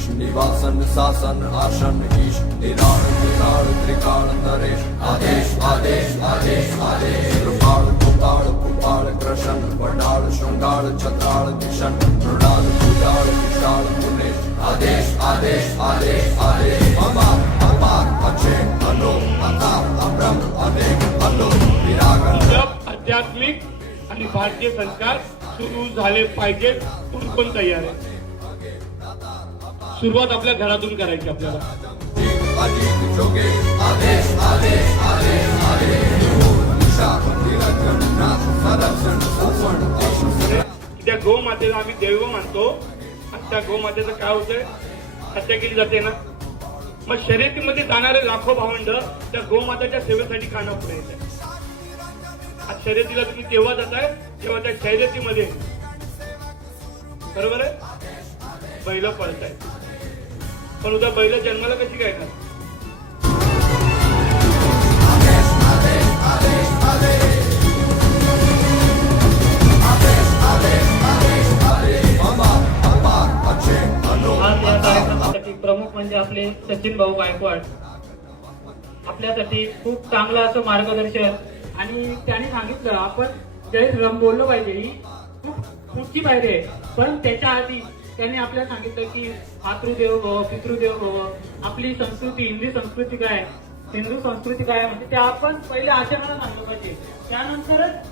विष निवासन शासन आसन ईश निराळ निराळ त्रिकाळ नरेश आदेश आदेश आदेश आदेश कृपाळ कुपाळ कुपाळ कृशन वडाळ शृंगाळ छत्राळ किशन मृणाल भुजाळ विशाळ मुनेश आदेश आदेश आदेश आदेश अमार अपार अक्षय अलो अताप अब्रम अनेक अलो विरागन आध्यात्मिक आणि भारतीय संस्कार सुरू झाले पाहिजे. कोण तयार आहे? सुरुवात आपल्या घरातून करायची आपल्याला. त्या गोमातेला आम्ही दैव मानतो आणि त्या गोमातेचं काय होतंय? हत्या केली जाते ना. मग शर्यतीमध्ये जाणारे लाखो भावंड त्या गोमाताच्या सेवेसाठी काना पुढे येतात. आज शर्यतीला तुम्ही तेव्हा जाताय तेव्हा त्या शर्यतीमध्ये बरोबर आहे बैल पळताय, पण उद्या बैल जन्माला कशी काय करणार? प्रमुख म्हणजे आपले सचिन भाऊ गायकवाड आपल्यासाठी खूप चांगलं असं मार्गदर्शन. आणि त्यांनी सांगितलं आपण जय श्रीराम बोललो पाहिजे, ही खूप पुढची पायरी आहे. पण त्याच्या आधी त्यांनी आपल्याला सांगितलं की मातृदेव भव पितृदेव भव. आपली संस्कृती हिंदी संस्कृती काय, हिंदू संस्कृती काय, म्हणजे ते आपण पहिले आचरणाला सांगलं पाहिजे. त्यानंतरच